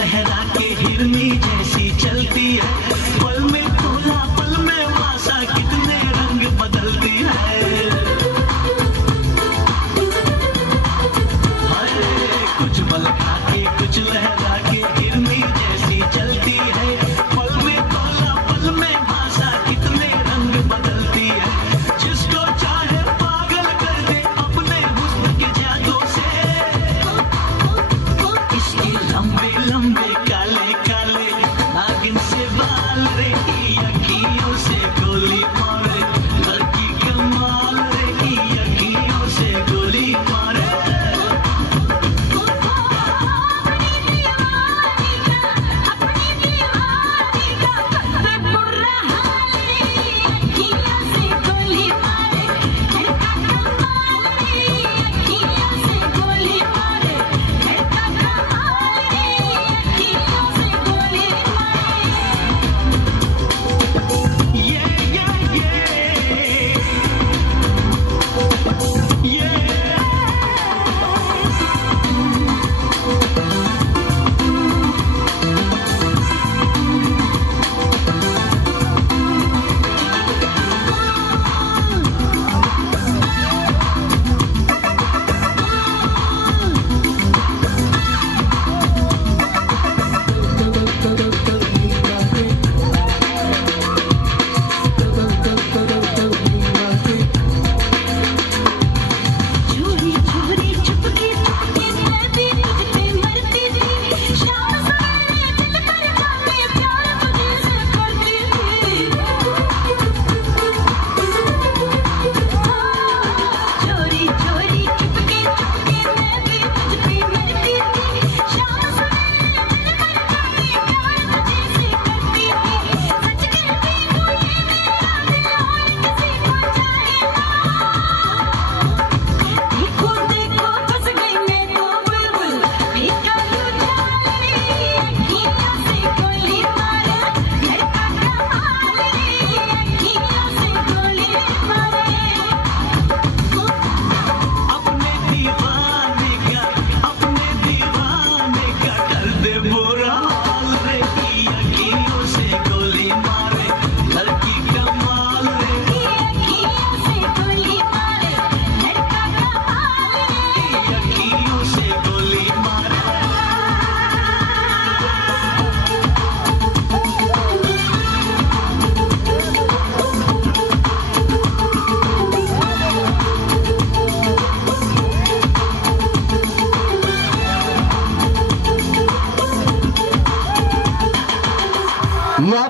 लहरा के हिरनी जैसी चलती है, पल में तोला पल में वासा कितने रंग बदलती है। हाय कुछ बल खा के कुछ लहरा के हिरनी जैसी चलती है, पल में तोला पल में वासा कितने रंग बदलती है। जिसको चाहे पागल कर दे अपने हुस्न के जादू से, इसके लंबे लंबे काले काले नागिन से बाल रे, अखियों से गोली मारे, लड़की कमाल रे, अखियों से गोली मारे। La